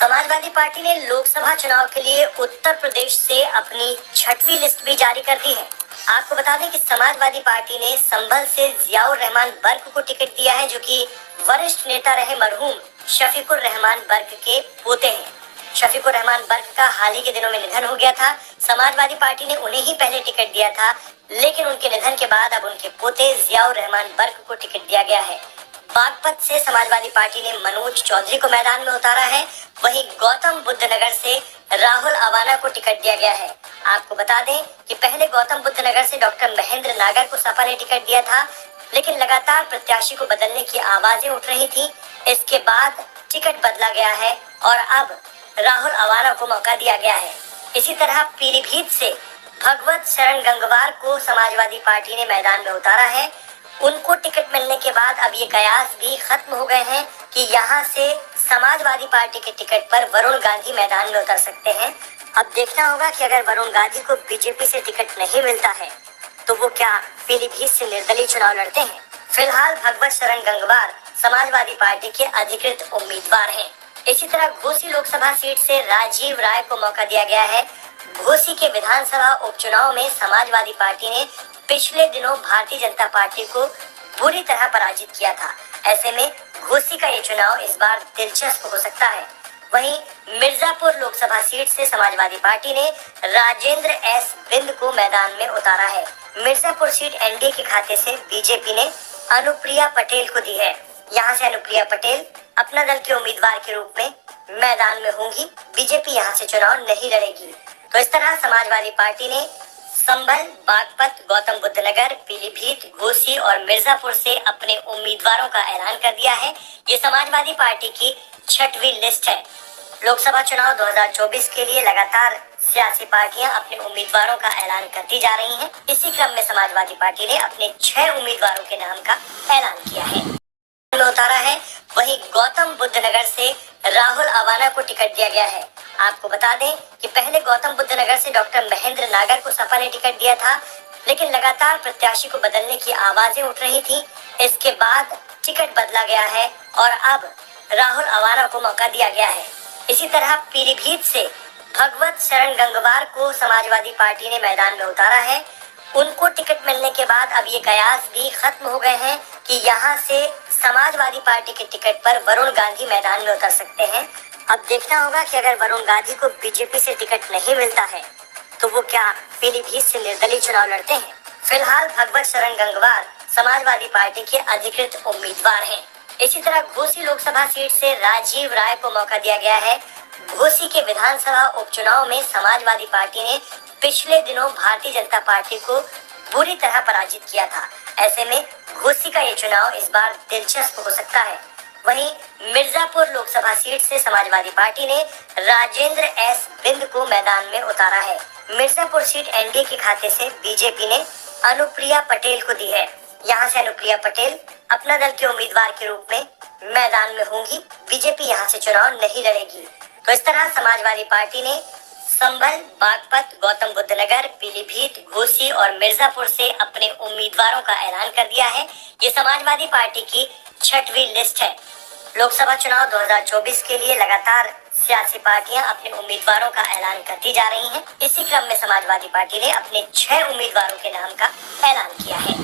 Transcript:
Samajwadi party ने लोकसभा चुनाव के लिए उत्तर प्रदेश से अपनी छठवीं लिस्ट भी जारी कर दी है। आपको बता दें कि समाजवादी पार्टी ने संभल से जियाउर रहमान बर्क को टिकट दिया है, जो कि वरिष्ठ नेता रहे मरहूम शफीकुर रहमान बर्क के पोते हैं। शफीकुर रहमान बर्क का हाल ही के दिनों में निधन हो गया था। समाजवादी पार्टी ने उन्हें ही पहले टिकट दिया था, लेकिन उनके निधन के बाद अब उनके पोते जियाउर रहमान बर्क को टिकट दिया गया है। बागपत से समाजवादी पार्टी ने मनोज चौधरी को मैदान में उतारा है। वहीं गौतम बुद्ध नगर से राहुल अवाना को टिकट दिया गया है। आपको बता दें कि पहले गौतम बुद्ध नगर से डॉक्टर महेंद्र नागर को सपा ने टिकट दिया था, लेकिन लगातार प्रत्याशी को बदलने की आवाजें उठ रही थी। इसके बाद टिकट बदला गया है और अब राहुल अवाना को मौका दिया गया है। इसी तरह पीलीभीत से भगवत शरण गंगवार को समाजवादी पार्टी ने मैदान में उतारा है। उनको टिकट मिलने के बाद अब ये कयास भी खत्म हो गए हैं कि यहाँ से समाजवादी पार्टी के टिकट पर वरुण गांधी मैदान में उतर सकते हैं। अब देखना होगा कि अगर वरुण गांधी को बीजेपी से टिकट नहीं मिलता है तो वो क्या पीलीभीत से निर्दलीय चुनाव लड़ते हैं। फिलहाल भगवत शरण गंगवार समाजवादी पार्टी के अधिकृत उम्मीदवार हैं। इसी तरह घोसी लोकसभा सीट से राजीव राय को मौका दिया गया है। घोसी के विधानसभा उपचुनाव में समाजवादी पार्टी ने पिछले दिनों भारतीय जनता पार्टी को बुरी तरह पराजित किया था। ऐसे में घोसी का ये चुनाव इस बार दिलचस्प हो सकता है। वहीं मिर्जापुर लोकसभा सीट से समाजवादी पार्टी ने राजेंद्र एस बिंद को मैदान में उतारा है। मिर्जापुर सीट एनडीए के खाते से बीजेपी ने अनुप्रिया पटेल को दी है। यहाँ से अनुप्रिया पटेल अपना दल के उम्मीदवार के रूप में मैदान में होंगी। बीजेपी यहाँ से चुनाव नहीं लड़ेगी। तो इस तरह समाजवादी पार्टी ने संभल, बागपत, गौतम बुद्ध नगर, पीलीभीत, घोसी और मिर्जापुर से अपने उम्मीदवारों का ऐलान कर दिया है। ये समाजवादी पार्टी की छठवीं लिस्ट है। लोकसभा चुनाव 2024 के लिए लगातार सियासी पार्टियां अपने उम्मीदवारों का ऐलान करती जा रही हैं। इसी क्रम में समाजवादी पार्टी ने अपने 6 उम्मीदवारों के नाम का ऐलान किया है, उतारा है। वहीं गौतम बुद्ध नगर से राहुल अवाना को टिकट दिया गया है। आपको बता दें कि पहले गौतम बुद्ध नगर से डॉक्टर महेंद्र नागर को सपा ने टिकट दिया था, लेकिन लगातार प्रत्याशी को बदलने की आवाजें उठ रही थी। इसके बाद टिकट बदला गया है और अब राहुल अवाना को मौका दिया गया है। इसी तरह पीलीभीत से भगवत शरण गंगवार को समाजवादी पार्टी ने मैदान में उतारा है। उनको टिकट मिलने के बाद अब ये कयास भी खत्म हो गए हैं कि यहाँ से समाजवादी पार्टी के टिकट पर वरुण गांधी मैदान में उतर सकते हैं। अब देखना होगा कि अगर वरुण गांधी को बीजेपी से टिकट नहीं मिलता है तो वो क्या पीलीभीत से निर्दलीय चुनाव लड़ते हैं। फिलहाल भगवत शरण गंगवार समाजवादी पार्टी के अधिकृत उम्मीदवार हैं। इसी तरह घोसी लोकसभा सीट से राजीव राय को मौका दिया गया है। घोसी के विधानसभा उपचुनाव में समाजवादी पार्टी ने पिछले दिनों भारतीय जनता पार्टी को बुरी तरह पराजित किया था। ऐसे में घोसी का ये चुनाव इस बार दिलचस्प हो सकता है। वहीं मिर्जापुर लोकसभा सीट से समाजवादी पार्टी ने राजेंद्र एस बिंद को मैदान में उतारा है। मिर्जापुर सीट एनडीए के खाते से बीजेपी ने अनुप्रिया पटेल को दी है। यहाँ से अनुप्रिया पटेल अपना दल के उम्मीदवार के रूप में मैदान में होंगी। बीजेपी यहाँ से चुनाव नहीं लड़ेगी। तो इस तरह समाजवादी पार्टी ने संभल, बागपत, गौतम बुद्ध नगर, पीलीभीत, घोसी और मिर्जापुर से अपने उम्मीदवारों का ऐलान कर दिया है। ये समाजवादी पार्टी की छठवीं लिस्ट है। लोकसभा चुनाव 2024 के लिए लगातार सियासी पार्टियां अपने उम्मीदवारों का ऐलान करती जा रही हैं। इसी क्रम में समाजवादी पार्टी ने अपने 6 उम्मीदवारों के नाम का ऐलान किया है।